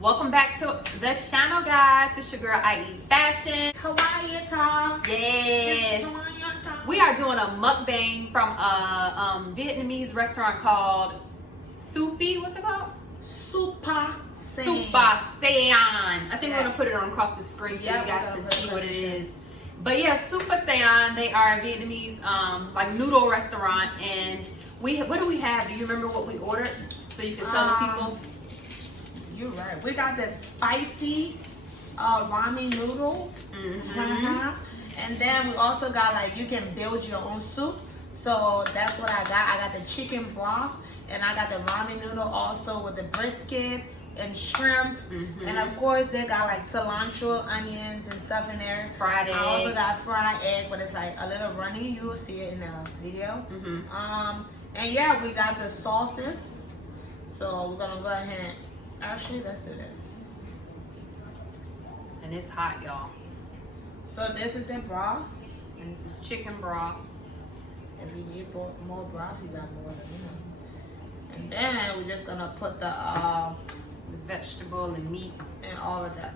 Welcome back to the channel, guys. It's your girl, I Eat Fashion. itsHawaiita. Yes. itsHawaiita. We are doing a mukbang from a Vietnamese restaurant called what's it called? Soupa Saiyan. Soupa Saiyan. I think we're gonna put it on across the screen so you guys we're can gonna see put what it it across the is. But yeah, Soupa Saiyan, they are a Vietnamese like noodle restaurant, and what do we have? Do you remember what we ordered? So you can tell the people. You're right. We got this spicy ramen noodle. And then we also got, like, you can build your own soup. So that's what I got. I got the chicken broth, and I got the ramen noodle also with the brisket and shrimp. And of course they got like cilantro, onions and stuff in there. Fried egg. I also got fried egg, but it's like a little runny. You will see it in the video. And yeah, we got the sauces. So we're gonna go ahead. Actually, let's do this. And it's hot, y'all. So this is the broth. And this is chicken broth. If you need more broth, you got more than And then we're just gonna put the vegetable and meat. and all of that.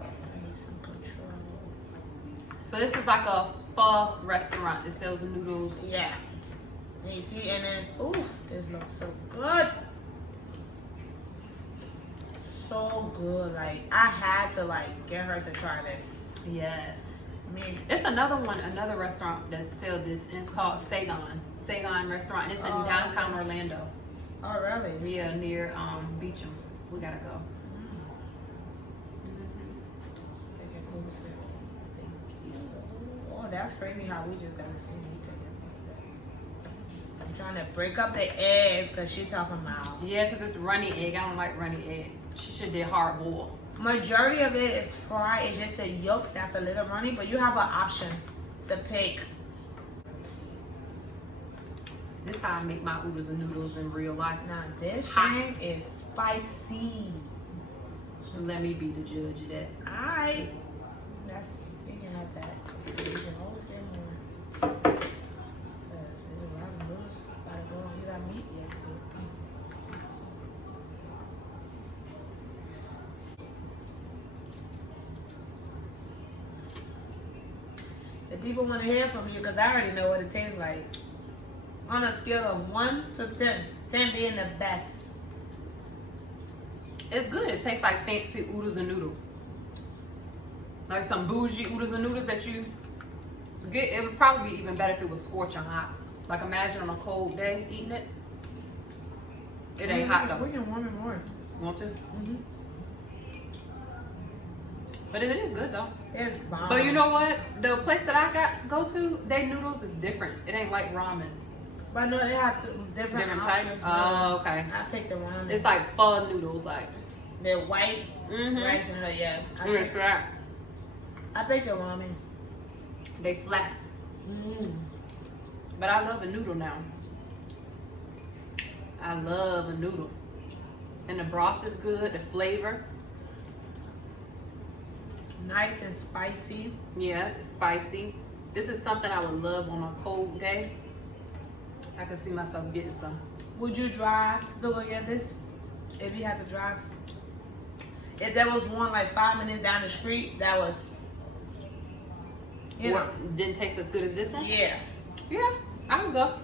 I need some control. So this is like a pho restaurant that sells noodles. Yeah. And you see, and then, ooh, this looks so good. So good. Like, I had to, like, get her to try this. Yes. Me. It's another restaurant that sells this, and it's called Saigon restaurant, and it's in downtown Orlando. Oh, really? Yeah, near Beacham. We gotta go. Oh, that's crazy how we just got the same meat together. I'm trying to break up the eggs because she's talking about. Yeah, because it's runny egg. I don't like runny egg. She should do hard boil. Majority of it is fried. It's just the yolk that's a little runny, but you have an option to pick. This is how I make my oodles and noodles in real life. Now this thing is spicy. Let me be the judge of that. Alright. You can have that. You can always get more. Because there's a lot of noodles. You got meat yet. The people want to hear from you because I already know what it tastes like. On a scale of 1 to 10, 10 being the best. It's good. It tastes like fancy oodles and noodles. Like some bougie oodles and noodles that you get. It would probably be even better if it was scorching hot. Like imagine on a cold day eating it. It ain't hot though. We can warm it more. Want to? But it is good though. It's bomb. But you know what? The place that I go to, their noodles is different. It ain't like ramen. But no, they have different types. options. Oh, okay. I picked the ramen. It's like pho noodles, like the white rice and the I picked the ramen. They flat. But I love a noodle now. I love a noodle. And the broth is good, the flavor. Nice and spicy. Yeah, it's spicy. This is something I would love on a cold day. I can see myself getting some. Would you drive to go get this? If you had to drive? If there was one like 5 minutes down the street, that was, you know. Didn't taste as good as this one? Yeah. Yeah, I would go.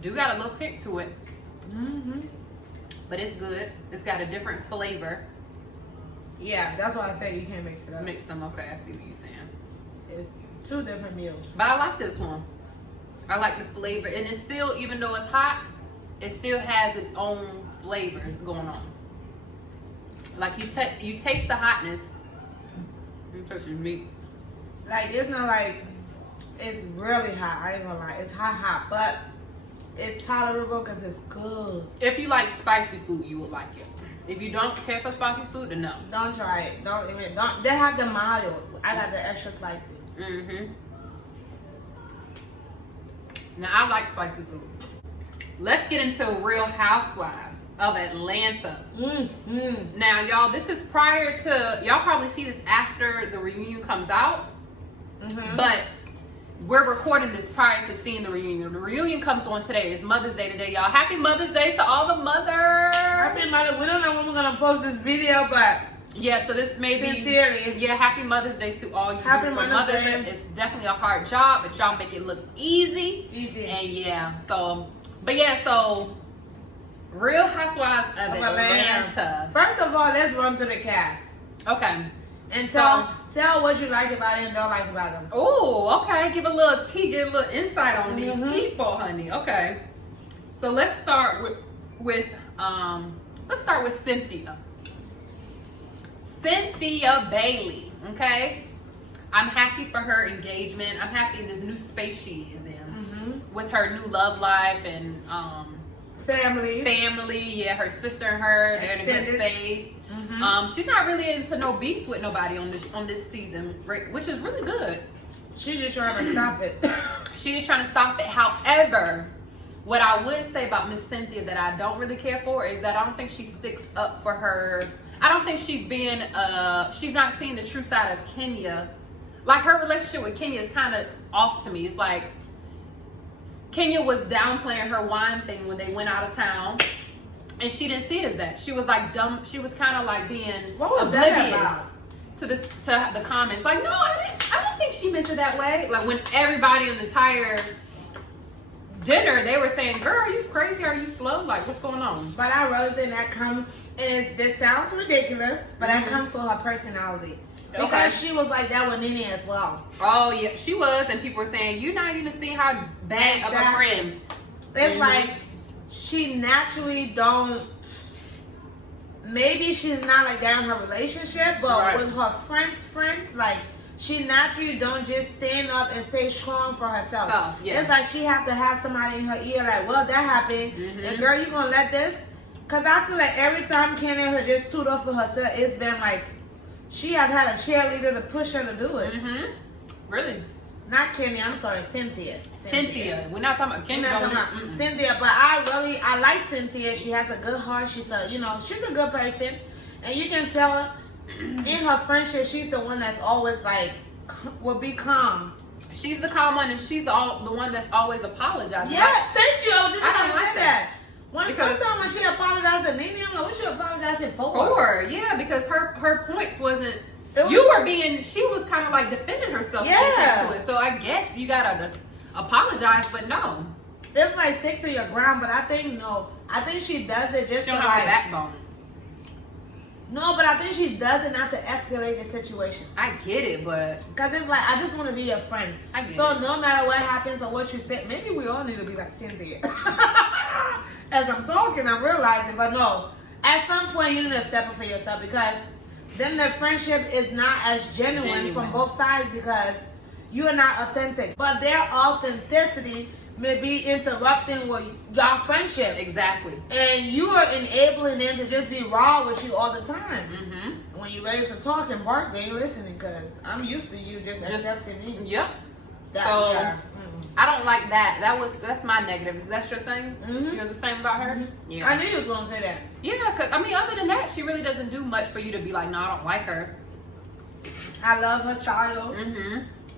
Do got a little kick to it. But it's good. It's got a different flavor. Yeah, that's why I say you can't mix it up. Mix them. Okay, I see what you're saying. It's 2 different meals. But I like this one. I like the flavor, and it's still, even though it's hot, it still has its own flavors going on. Like you taste the hotness. You touch your meat. Like, it's not like it's really hot. I ain't gonna lie, it's hot, but it's tolerable because it's good. If you like spicy food, you would like it. If you don't care for spicy food, then no. Don't try it. Don't. They have the mild. I got the extra spicy. Now I like spicy food. Let's get into Real Housewives of Atlanta. Now, y'all, this is prior to, y'all probably see this after the reunion comes out. But we're recording this prior to seeing the reunion. The reunion comes on today. It's Mother's Day today, y'all. Happy Mother's Day to all the mothers. Happy Mother. We don't know when we're gonna post this video, but yeah. So this may be sincerely. Yeah. Happy Mother's Day to all you. Happy beautiful Mother's mothers. Day. It's definitely a hard job, but y'all make it look easy. Easy. And yeah. So, but yeah. So, Real Housewives of Atlanta. First of all, let's run through the cast. Okay. And tell what you like about it and don't like about them. Oh, okay. Give a little tea, get a little insight on these people, honey. Okay. So let's start with Cynthia. Cynthia Bailey. Okay. I'm happy for her engagement. I'm happy in this new space she is in with her new love life and family. Yeah, her sister and her, they're in a good space. She's not really into no beefs with nobody on this season, which is really good. She's just trying to stop it. She is trying to stop it. However, what I would say about Miss Cynthia that I don't really care for is that I don't think she sticks up for her. I don't think she's being she's not seeing the true side of Kenya. Like, her relationship with Kenya is kind of off to me. It's like Kenya was downplaying her wine thing when they went out of town, and she didn't see it as that. She was like dumb. She was kind of like being oblivious to the comments. Like, no, I didn't think she meant it that way. Like, when everybody in the entire dinner, they were saying, "Girl, are you crazy? Are you slow? Like, what's going on?" But I really think that comes, and this sounds ridiculous, but that comes from her personality. Because she was like that with Nene as well. Oh, yeah, she was. And people were saying, you're not even seeing how bad of a friend. It's like, she naturally don't, maybe she's not like that in her relationship, but with her friends, like, she naturally don't just stand up and stay strong for herself. It's like she have to have somebody in her ear like, well, that happened. And girl, you gonna let this? Because I feel like every time Kenny had just stood up for herself, it's been like, she have had a cheerleader to push her to do it. Really? Not Kenny, I'm sorry, Cynthia. We're not talking about Kenny. Cynthia, but I like Cynthia. She has a good heart. She's a good person. And you can tell in her friendship, she's the one that's always like, will be calm. She's the calm one, and she's the one that's always apologizing. Yeah, thank you. I was just about to say that. Sometimes when she apologized to Nene, I'm like, what she apologizing for? Yeah, because her points wasn't. She was kind of like defending herself. Yeah. To it. So I guess you gotta apologize, but no. It's like stick to your ground, but I think she does it just she don't have a backbone. No, but I think she does it not to escalate the situation. I get it, but because it's like, I just want to be your friend. I get it. No matter what happens or what you say, maybe we all need to be like Cynthia. As I'm talking, I'm realizing, but no. At some point, you need to step up for yourself, because then the friendship is not as genuine from both sides, because you are not authentic. But their authenticity may be interrupting with your friendship. Exactly. And you are enabling them to just be raw with you all the time. When you're ready to talk and bark, they ain't listening, because I'm used to you just accepting me. Yep. I don't like that. That's my negative. Is that your same? You was the same about her? Yeah. I knew you was gonna say that. Yeah, because other than that, she really doesn't do much for you to be like, no, I don't like her. I love her style.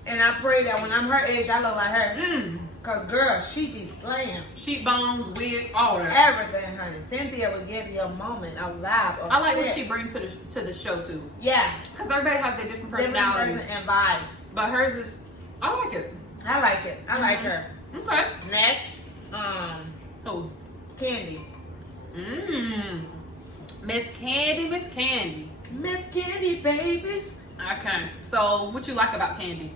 And I pray that when I'm her age, I look like her. Cause girl, she be slaying. Cheekbones, wigs, all that. Everything, honey. Cynthia would give you a moment, a vibe. I like what she brings to the show too. Yeah. Cause everybody has their different personalities and vibes. But hers is, I like it. I like it. I like her. Okay. Next, Candy. Miss Candy. Miss Candy, baby. Okay. So, what you like about Candy?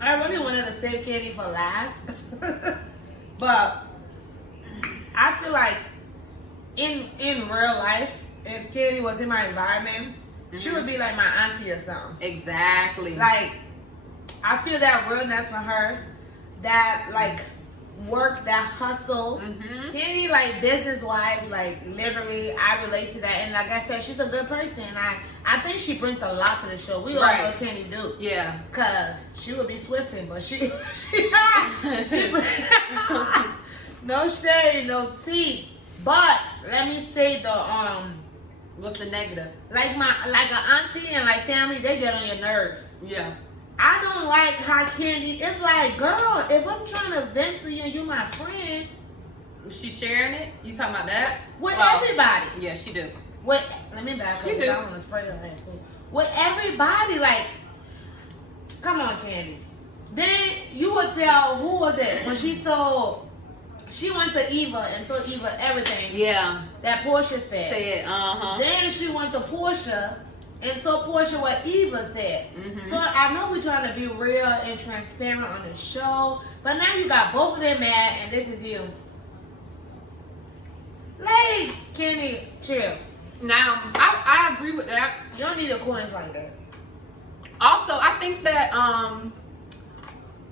I really wanted to save Candy for last, but I feel like in real life, if Candy was in my environment, she would be like my auntie or something. Exactly. Like, I feel that realness for her, that like work, that hustle. Candy, like business wise, like literally, I relate to that. And like I said, she's a good person. I think she brings a lot to the show. We all know what Candy do. Yeah. Cause she would be swifting, but she no shade, no tea. But let me say what's the negative? Like an auntie and like family, they get on your nerves. Yeah. I don't like how Candy. It's like, girl, if I'm trying to vent to you and you my friend, Was she sharing it? You talking about that? with everybody. Yeah, she do. Let me back up. She do. I want to spray her head. With everybody, like, come on, Candy. Then you would tell, who was it when she went to Eva and told Eva everything. Yeah. That Portia said. Then she went to Portia and told Portia what Eva said. Mm-hmm. So I know we're trying to be real and transparent on the show, but now you got both of them mad, and this is you. Like, Kenny, chill. Now, I agree with that. You don't need the coins like that. Also, I think that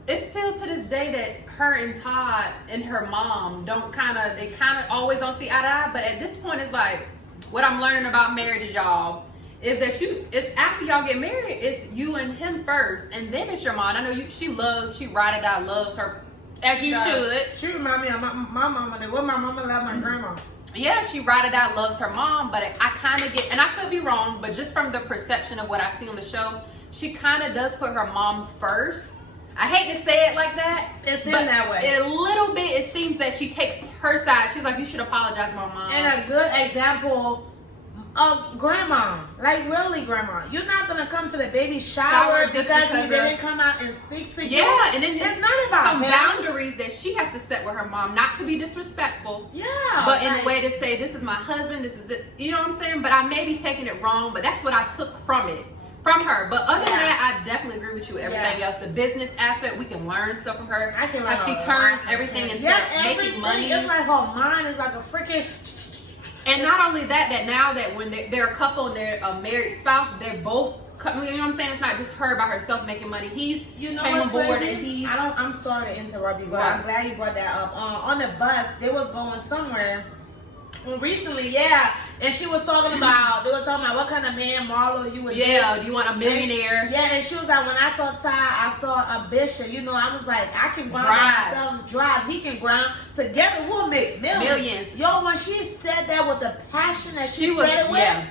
it's still to this day that her and Todd and her mom they kind of always don't see eye to eye. But at this point, it's like, what I'm learning about marriage, y'all, is that it's after y'all get married, it's you and him first, and then it's your mom. I know she ride or die, loves her, as you should. She remind me of my mama. What my mama loved my grandma. Yeah, she ride or die, loves her mom, but I kind of get, and I could be wrong, but just from the perception of what I see on the show, she kind of does put her mom first. I hate to say it like that. It's in that way. A little bit, it seems that she takes her side. She's like, you should apologize to my mom. And a good example of grandma, like really grandma. You're not gonna come to the baby shower because he didn't come out and speak to you. Yeah, and then it's not about some him. boundaries that she has to set with her mom, not to be disrespectful. Yeah, but in a way to say, this is my husband, this is it. You know what I'm saying? But I may be taking it wrong, but that's what I took from her. But other than that, I definitely agree with you. Everything else, the business aspect, we can learn stuff from her. I can learn how she turns everything into making money. It's like her mind is like a freaking. And not only that now that when they're a couple and they're a married spouse, they're both. You know what I'm saying? It's not just her by herself making money. He's came on board and he's. I'm sorry to interrupt you, but I'm glad you brought that up. On the bus, they was going somewhere. Recently, and she was talking about, what kind of man Marlo you would do you want a millionaire? And she was like, when I saw Ty, I saw a bishop. You know, I was like, I can grind myself, drive. He can grind. Together, we'll make millions. Yo, when she said that with the passion that she said it with,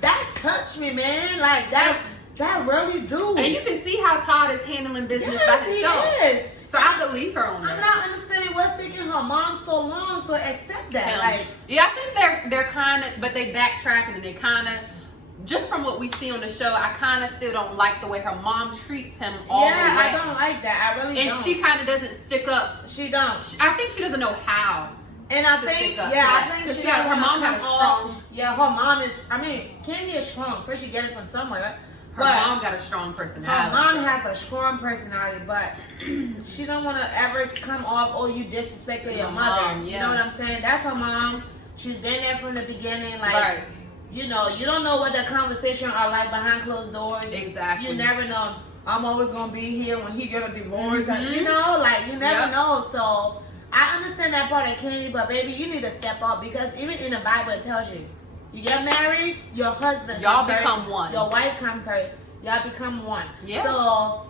that touched me, man. Like that really do. And you can see how Todd is handling business by himself. He is. So I believe her on that. I'm not understanding what's taking her mom so long to accept that. Like, I think they're kind of, but they backtracking and they kind of, just from what we see on the show, I kind of still don't like the way her mom treats him all the way. I don't like that. I really don't. And she kind of doesn't stick up. She don't. I think she doesn't know how. And I think, I think her mom got a strong. Yeah, her mom is. I mean, Candy is strong, so she get it from somewhere. Her mom got a strong personality. Her mom has a strong personality, but she don't want to ever come off, oh, you disrespected your mother. You know what I'm saying? That's her mom. She's been there from the beginning. Like, you know, you don't know what the conversation are like behind closed doors. Exactly. You never know. I'm always going to be here when he get a divorce. Mm-hmm. You know, like, you never know. So, I understand that part of Candy, but baby, you need to step up because even in the Bible, it tells you, you get married, your husband y'all become one. Your wife come first. Y'all become one. Yeah. So,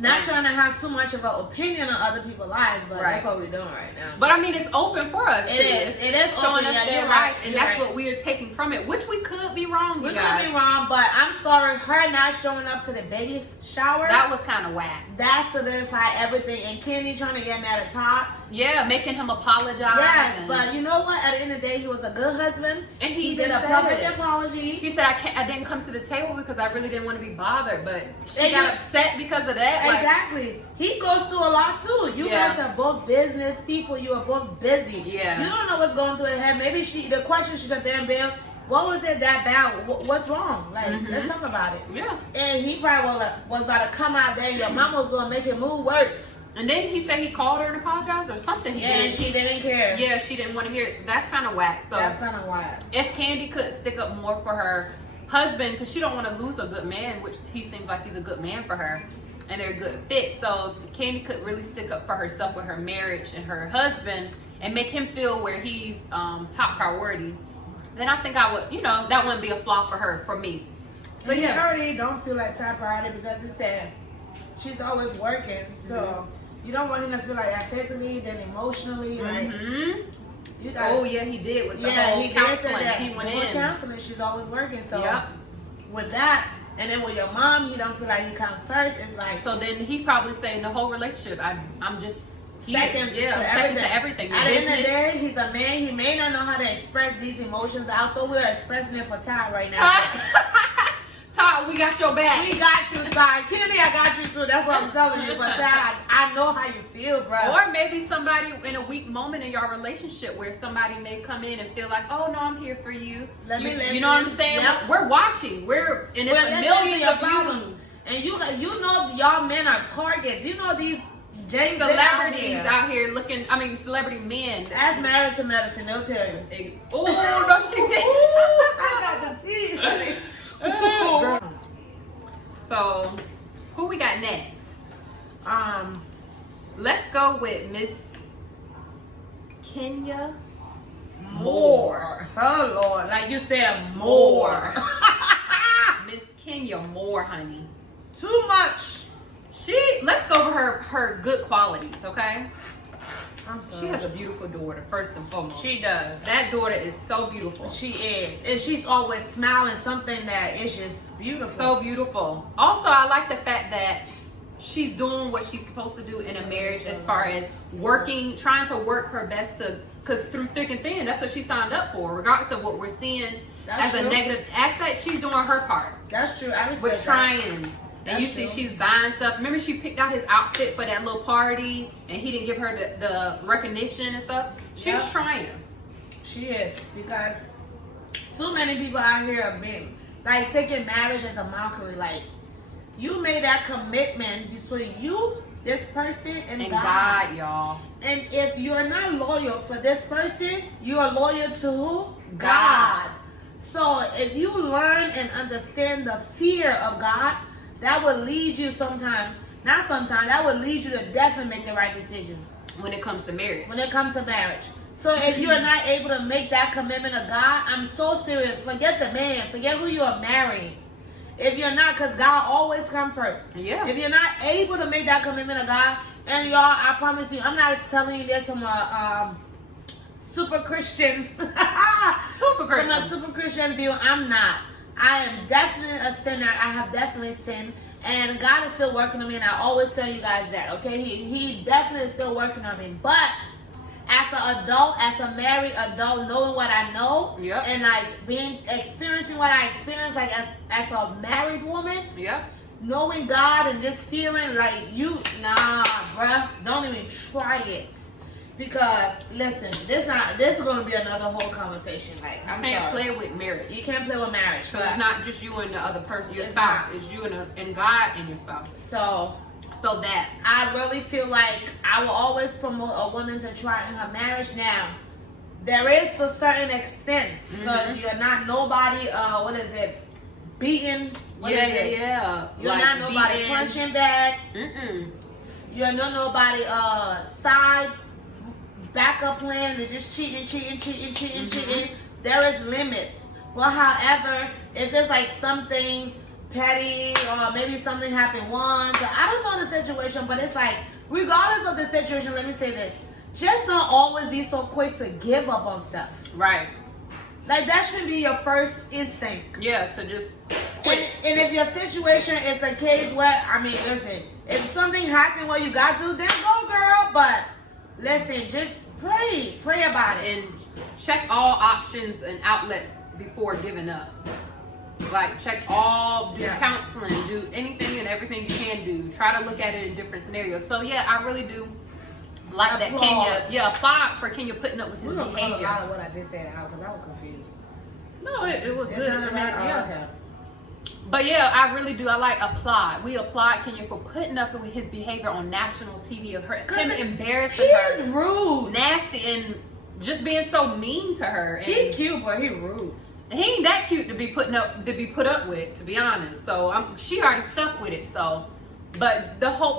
not trying to have too much of an opinion on other people's lives, but that's what we're doing right now. But I mean, it's open for us. It is showing open, us their life, and that's what we are taking from it. Which we could be wrong. We could be wrong, but I'm sorry, her not showing up to the baby shower. That was kind of whack. That solidified everything, and Kenny trying to get mad at Todd. Yeah, making him apologize. Yes, but you know what? At the end of the day, he was a good husband. And he did a public apology. He said, I didn't come to the table because I really didn't want to be bothered, but she got upset because of that. Exactly. He goes through a lot too. You guys are both business people. You are both busy. Yeah. You don't know what's going through her head. Maybe the question should have been, what was it that bad? What's wrong? Like, let's talk about it. Yeah. And he probably was about to come out there. Your mama was going to make it move worse. And then he said he called her and apologized or something. And she didn't care. Yeah, she didn't want to hear it. So that's kind of whack. So that's kind of whack. If Candy could stick up more for her husband, because she don't want to lose a good man, which he seems like he's a good man for her, and they're a good fit. So Candy could really stick up for herself with her marriage and her husband, and make him feel where he's top priority. Then I think I would, that wouldn't be a flaw for me. So you already don't feel like top priority because he said she's always working. So. You don't want him to feel like that physically, then emotionally. Like, he did with the whole counseling. He went in. Counseling, she's always working. So, with that, And then with your mom, he don't feel like he come first. It's like So then he probably saying the whole relationship, I'm just here. second to everything. At the end of the day, he's a man. He may not know how to express these emotions out, so we're expressing it for Ty right now. Todd, we got your back. We got you, Ty. Kennedy, I got you too. That's what I'm telling you. But Ty, I know how you feel, bro. Or maybe somebody in a weak moment in your relationship where somebody may come in and feel like, oh no, I'm here for you. Let me listen. You know what I'm saying? Yep. We're watching. We're and it's millions of views. And you know y'all men are targets. You know these James Celebrities out here looking. I mean, celebrity men. As Married to Medicine, they'll tell you. Oh no, she did. I got the tea. So, who we got next? Let's go with Miss Kenya Moore. Oh Lord, like you said, more. Miss Kenya Moore, honey. Too much. Let's go over her good qualities, okay? I'm sorry. She has a beautiful daughter, first and foremost. She does. That daughter is so beautiful. She is. And she's always smiling, something that is just beautiful. So beautiful. Also, I like the fact that she's doing what she's supposed to do in a marriage as far as working, trying to work her best to, because through thick and thin, that's what she signed up for. Regardless of what we're seeing as a negative aspect, she's doing her part. That's true. I respect With trying. And you see she's buying stuff. Remember she picked out his outfit for that little party and he didn't give her the recognition and stuff? She's trying. She is. Because too many people out here are being, like, taking marriage as a mockery. Like, you made that commitment between you, this person, and God. Y'all. And if you're not loyal for this person, you are loyal to who? God. So if you learn and understand the fear of God, that will lead you that will lead you to definitely make the right decisions. When it comes to marriage. So if you're not able to make that commitment to God, I'm so serious. Forget the man. Forget who you are marrying. If you're not, because God always comes first. Yeah. If you're not able to make that commitment to God, and y'all, I promise you, I'm not telling you this from a super Christian. From a super Christian view, I'm not. I am definitely a sinner. I have definitely sinned. And God is still working on me. And I always tell you guys that, okay? He definitely is still working on me. But as an adult, as a married adult, knowing what I know, and like experiencing what I experienced, like as a married woman, knowing God and just feeling like bruh, don't even try it. Because listen, this is going to be another whole conversation. Like, you can't play with marriage. You can't play with marriage. Because it's not just you and the other person, your spouse. It's you and God and your spouse. So that I really feel like I will always promote a woman to try in her marriage. Now, there is to a certain extent, because you're not nobody. What is it? Beating. Yeah. You're like not nobody punching back. You're not nobody side backup plan to just cheating. There is limits. Well, however, if it's like something petty or maybe something happened once, or I don't know the situation, but it's like, regardless of the situation, let me say this: just don't always be so quick to give up on stuff. Right. Like, that should be your first instinct. Yeah, to just quit. And if your situation is a case where, I mean, listen, if something happened where you got to, then go, girl. But listen, just pray about it. And check all options and outlets before giving up. Like, check all, do counseling, do anything and everything you can do. Try to look at it in different scenarios. So yeah, I really do like that Kenya. Applaud for Kenya putting up with his behavior. We're gonna call a lot of what I just said out because I was confused. No, it was good. Okay. But yeah, I really do. I like applaud. We applaud Kenya for putting up with his behavior on national TV of him embarrassing her. He's rude, nasty, and just being so mean to her. And he cute, but he rude. He ain't that cute to be put up with, to be honest. So she already stuck with it. So, but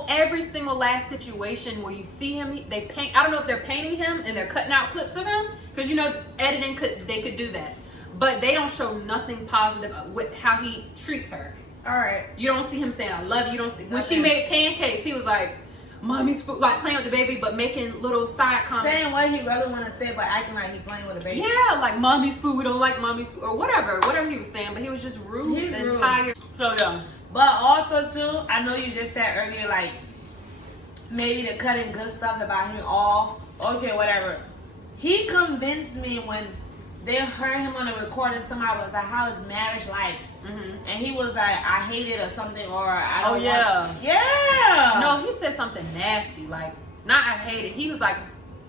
every single last situation where you see him, they paint. I don't know if they're painting him and they're cutting out clips of him, because editing they could do that. But they don't show nothing positive with how he treats her. All right. You don't see him saying, I love you. You don't see. When she made pancakes, he was like, mommy's food, like playing with the baby, but making little side comments. Saying what he really want to say, but acting like he playing with a baby. Yeah, like mommy's food, we don't like mommy's food, or whatever he was saying, but he was just rude He's the rude. entire. So yeah. But also too, I know you just said earlier, like maybe the cutting good stuff about him off. Okay, whatever. He convinced me when they heard him on the recording. Somebody was like, "How is marriage like?" And he was like, "I hate it" or something, or "I don't." Yeah. No, he said something nasty, like not I hate it. He was like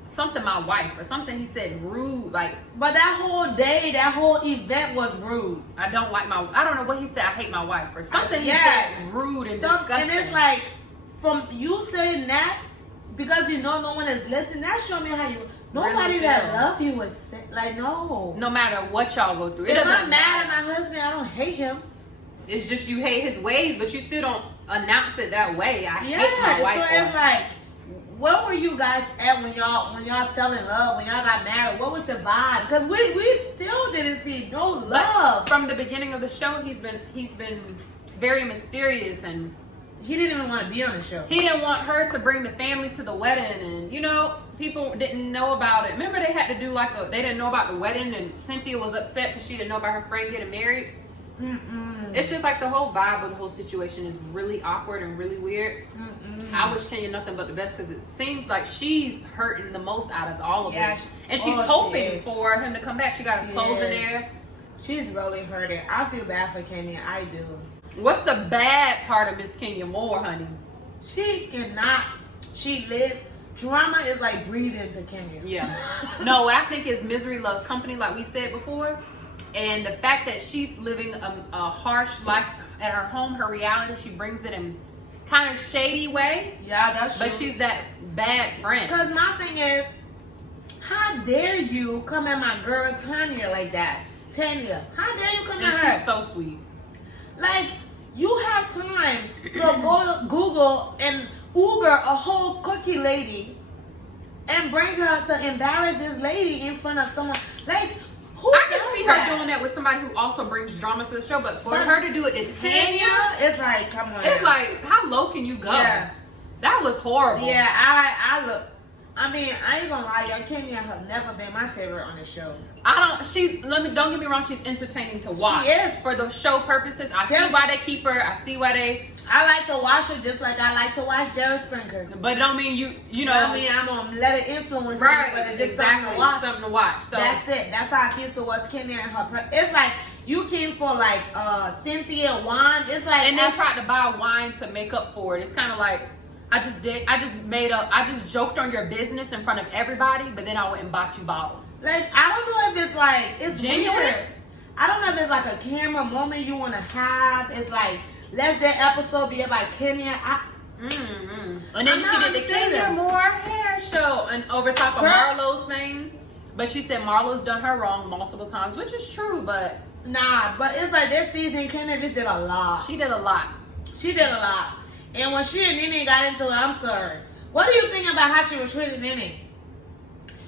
something my wife or something. He said rude, like. But that whole day, that whole event was rude. I don't like my. I don't know what he said. I hate my wife or something. He Yeah. said rude and disgusting. And it's like from you saying that because you know no one is listening. That show me how you. Nobody Really that feel. love you is like no. No matter what y'all go through, it If doesn't I'm mad at my husband, I don't hate him. It's just you hate his ways, but you still don't announce it that way. I hate Yeah, my wife. so it's like, where were you guys at when y'all fell in love, when y'all got married? What was the vibe? Because we still didn't see no love. But from the beginning of the show, he's been very mysterious, and He didn't even want to be on the show. he didn't want her to bring the family to the wedding, and people didn't know about it. Remember they had to do they didn't know about the wedding, and Cynthia was upset because she didn't know about her friend getting married. It's just like the whole vibe of the whole situation is really awkward and really weird. I wish Kenya nothing but the best because it seems like she's hurting the most out of all of this, and she's hoping for him to come back. She got his clothes in there. She's really hurting. I feel bad for Kenya. I do. What's the bad part of Miss Kenya Moore, honey? She cannot. She live. Drama is like breathing to Kenya. Yeah. No, what I think is misery loves company, like we said before. And the fact that she's living a harsh life at her home, her reality, she brings it in kind of shady way. Yeah, that's true. But she's that bad friend. Because my thing is, how dare you come at my girl Tanya like that? Tanya, how dare you come And at her? she's so sweet. Like, you have time to go to Google and Uber a whole cookie lady and bring her to embarrass this lady in front of someone. Like, who I can does see that? her doing that with somebody who also brings drama to the show, but for her to do it to Tanya, it's like, come on. it's like, how low can you go? Yeah. That was horrible. Yeah, I look. I mean, I ain't gonna lie, y'all. Kenya have never been my favorite on the show. Don't get me wrong, she's entertaining to watch. She is. For the show purposes. I see why they keep her. I see why they. I like to watch her just like I like to watch Jerry Springer. But it don't mean you know. I mean, I'm gonna let it influence me, Right, but it's just exactly. something to watch. Something to watch. So That's it. That's how I feel towards Kenya and her. It's like you came for like Cynthia Juan. It's like and then tried to buy wine to make up for it. It's kind of like I just joked on your business in front of everybody, but then I went and bought you bottles. Like, I don't know if it's like it's Genuine? weird. I don't know if it's like a camera moment you want to have. It's like let that episode be about Kenya. And then I'm she not did the Kenya understanding. Moore hair show and over top of Girl. Marlo's thing. But she said Marlo's done her wrong multiple times, which is true, but Nah, but it's like this season Kenya just did a lot. she did a lot. She did a lot. And when she and Nene got into it, I'm sorry. What do you think about how she was treating Nene?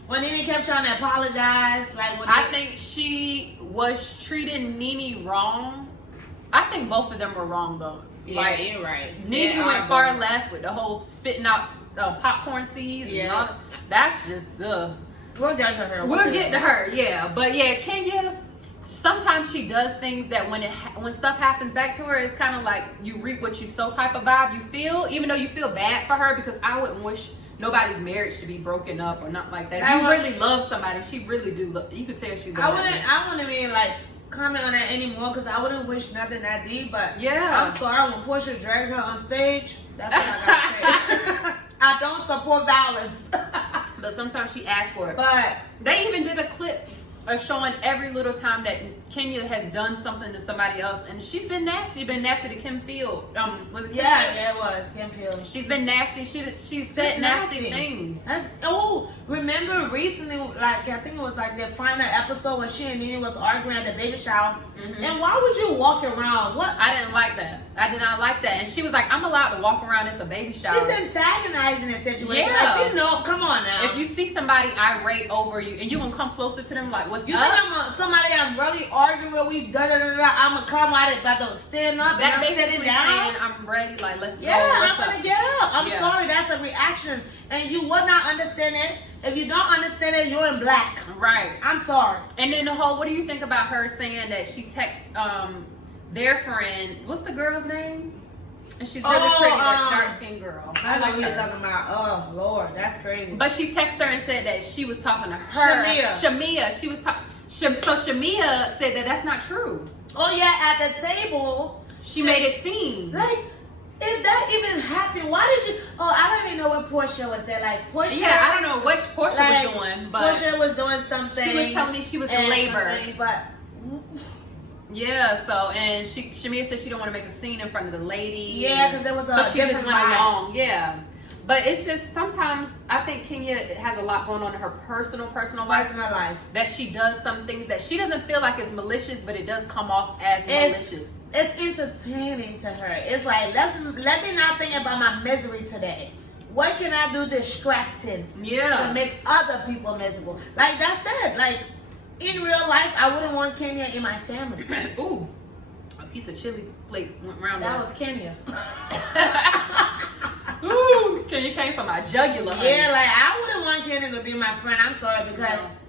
When Nene kept trying to apologize, like when I think she was treating Nene wrong. I think both of them were wrong though. yeah, you're right. Nene went far left with the whole spitting out popcorn seeds. And all, that's just We'll get to her. We'll get to her, yeah. But yeah, Kenya. Sometimes she does things that when stuff happens back to her, it's kind of like you reap what you sow type of vibe you feel. Even though you feel bad for her, because I wouldn't wish nobody's marriage to be broken up or nothing like that. If you really love somebody, she really do love. You could tell she loves. I wouldn't even like comment on that anymore because I wouldn't wish nothing that deep. But yeah, I'm sorry when Portia dragged her on stage. That's what I gotta say. I don't support violence. But sometimes she asks for it. But they even did a clip of showing every little time that Kenya has done something to somebody else, and she's been nasty. She's been nasty to Kim Field. Was it Kim Field? Yeah, it was Kim Field. She's been nasty. She said nasty things. Remember recently, like I think it was like the final episode when she and Nene was arguing at the baby shower. And why would you walk around? What? I didn't like that. I did not like that. And she was like, "I'm allowed to walk around. It's a baby shower." She's antagonizing the situation. Yeah. Like she know. Come on now. If you see somebody irate over you, and you gonna come closer to them, like, "What's you up?" think somebody I'm really arguing with? We I'm gonna come out about to stand up That and I'm basically sitting down. saying, "I'm ready. Like, let's go. Yeah, What's I'm gonna up?" get up. I'm sorry, that's a reaction. And you would not understand it. If you don't understand it, you're in black. Right. I'm sorry. And then the whole, what do you think about her saying that she texts their friend, what's the girl's name? And she's really pretty, that dark-skinned girl. I know who you're talking about. Oh, Lord, that's crazy. But she texted her and said that she was talking to her. Shamia. She was talking. So Shamia said that that's not true. Oh, yeah, at the table. She made it seem. Like, if that even happened, why did you? Oh, I don't even know what Portia was saying. Like, Portia. Yeah, I don't know what Portia was doing, but Portia was doing something. She was telling me she was in labor. But yeah, so and Shamia said she don't want to make a scene in front of the lady. Yeah, because there was a so she just different went vibe. along. Yeah, but it's just sometimes I think Kenya has a lot going on in her personal life. That she does some things that she doesn't feel like it's malicious, but it does come off as malicious. It's entertaining to her. It's like, let me not think about my misery today. What can I do distracting to make other people miserable? Like that's it. Like in real life, I wouldn't want Kenya in my family. Ooh, a piece of chili plate went around. That was Kenya. Ooh, Kenya came from my jugular. Yeah, like I wouldn't want Kenya to be my friend. I'm sorry because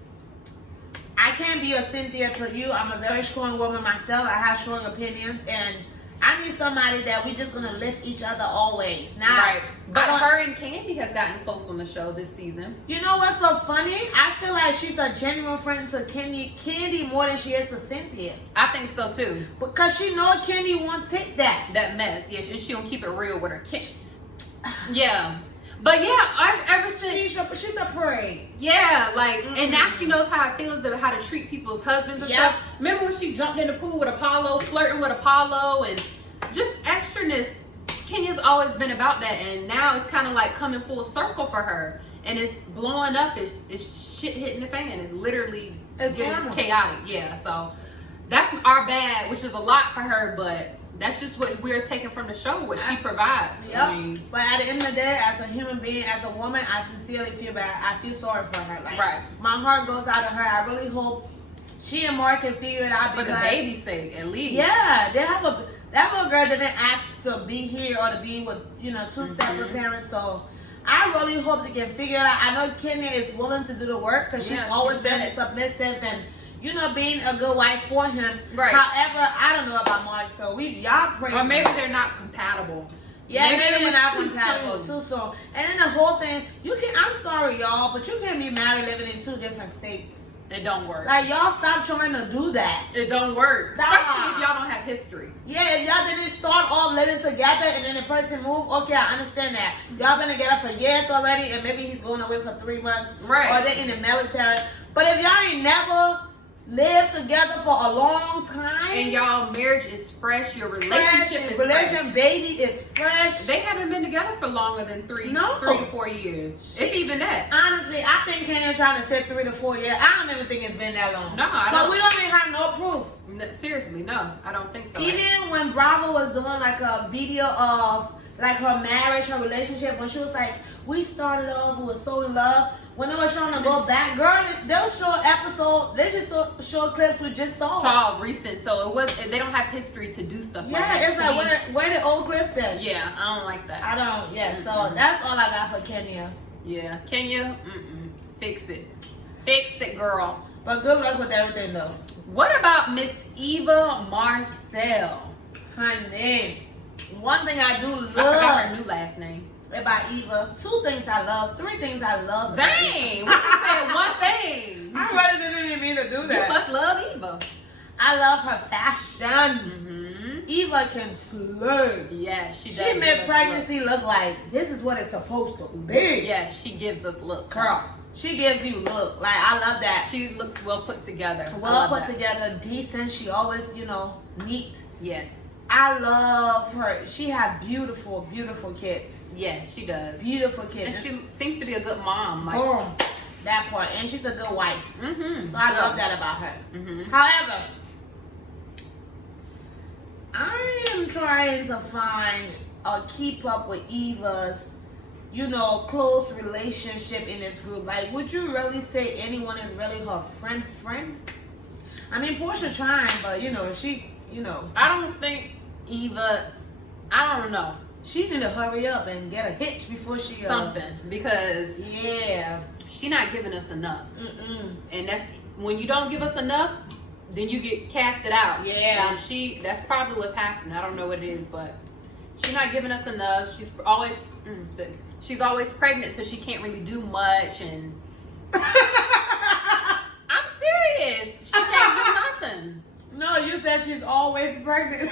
I can't be a Cynthia to you. I'm a very strong woman myself. I have strong opinions, and I need somebody that we just gonna lift each other always. Right. But her and Candy has gotten close on the show this season. You know what's so funny? I feel like she's a genuine friend to Candy more than she is to Cynthia. I think so too. Because she knows Candy won't take that mess. Yeah, she don't keep it real with her. Yeah. But yeah, ever since she's a parade. Yeah, like and now she knows how it feels how to treat people's husbands and stuff. Remember when she jumped in the pool with Apollo, flirting with Apollo, and just extraness. Kenya's always been about that, and now it's kind of like coming full circle for her, and it's blowing up. It's shit hitting the fan. It's literally getting chaotic. Yeah, so that's our bad, which is a lot for her, but that's just what we're taking from the show, what she provides. Yep. I mean, but at the end of the day, as a human being, as a woman, I sincerely feel bad. I feel sorry for her. Like, my heart goes out to her. I really hope she and Mark can figure it out. For the baby's sake, at least. Yeah, they have that little girl didn't ask to be here or to be with, two separate parents. So I really hope they can figure it out. I know Kenya is willing to do the work because she's always been submissive and being a good wife for him. Right. However, I don't know about Mark, so y'all pray. Or maybe they're not compatible. Yeah, maybe they're not compatible too soon. And then the whole thing, I'm sorry, y'all, but you can't be married living in 2 different states. It don't work. Like, y'all stop trying to do that. It don't work. Stop. Especially if y'all don't have history. Yeah, if y'all didn't start off living together and then the person moved, okay, I understand that. Y'all been together for years already and maybe he's going away for 3 months. Right. Or they're in the military. But if y'all ain't never lived together for a long time. And y'all marriage is fresh. Your relationship is fresh. Baby is fresh. They haven't been together for longer than 3 to 4 years. If even that. Honestly, I think Kenya trying to say 3 to 4 years. I don't even think it's been that long. No, I don't. But we don't even have no proof. No, seriously, no. I don't think so. Even when Bravo was doing like a video of like her marriage, her relationship, when she was like, we started off, we were so in love. When they were trying to go back, girl, they'll show episode. They just show clips we just saw recent, so it was. They don't have history to do stuff. Yeah, like that. It's like where the old clips at? Yeah, I don't like that. I don't. Yeah, so that's all I got for Kenya. Yeah, Kenya, fix it, girl. But good luck with everything, though. What about Miss Eva Marcel? Honey, one thing I do love. I forgot her new last name. About Eva, 2 things I love, 3 things I love. Dang, what you said one thing? I really didn't even mean to do that. You must love Eva. I love her fashion. Eva can slay. Yeah, she does. She made pregnancy look like this is what it's supposed to be. Yeah, she gives us look. Girl, she gives you look. Like, I love that. She looks well put together. Well put together, decent. She always, neat. Yes. I love her. She has beautiful, beautiful kids. Yes, she does. Beautiful kids. And she seems to be a good mom. Like, boom. That part. And she's a good wife. So I love that about her. However, I am trying to find or keep up with Eva's, close relationship in this group. Like, would you really say anyone is really her friend? I mean, Portia trying, but, she, I don't think Eva, I don't know. She need to hurry up and get a hitch before she something, because yeah, she not giving us enough. And that's when you don't give us enough, then you get casted out. Yeah. And that's probably what's happening. I don't know what it is, but she's not giving us enough. She's always pregnant, so she can't really do much. And I'm serious. She can't do nothing. No, you said she's always pregnant.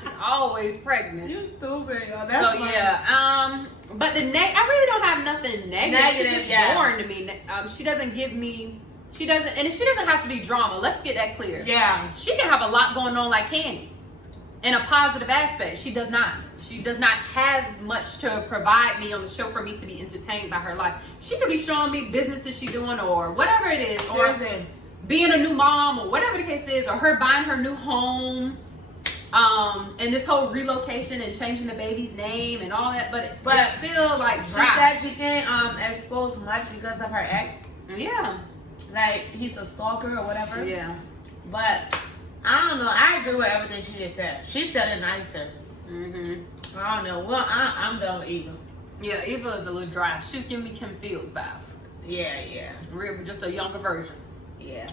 She's always pregnant. You stupid. Yo. That's So funny. yeah, but I really don't have nothing negative. She's just boring to me. She doesn't give me. She doesn't, and she doesn't have to be drama. Let's get that clear. Yeah. She can have a lot going on like Candy, in a positive aspect. She does not. She does not have much to provide me on the show for me to be entertained by her life. She could be showing me businesses she's doing or whatever it is, or being a new mom or whatever the case is, or her buying her new home. And this whole relocation and changing the baby's name and all that, but it's still like dry. She said she can't expose much because of her ex. Yeah. Like he's a stalker or whatever. Yeah. But I don't know. I agree with everything she just said. She said it nicer. I don't know. Well, I'm done with Eva. Yeah, Eva is a little dry. She give me Kim Fields vibes. Yeah. Just a younger version. Yeah.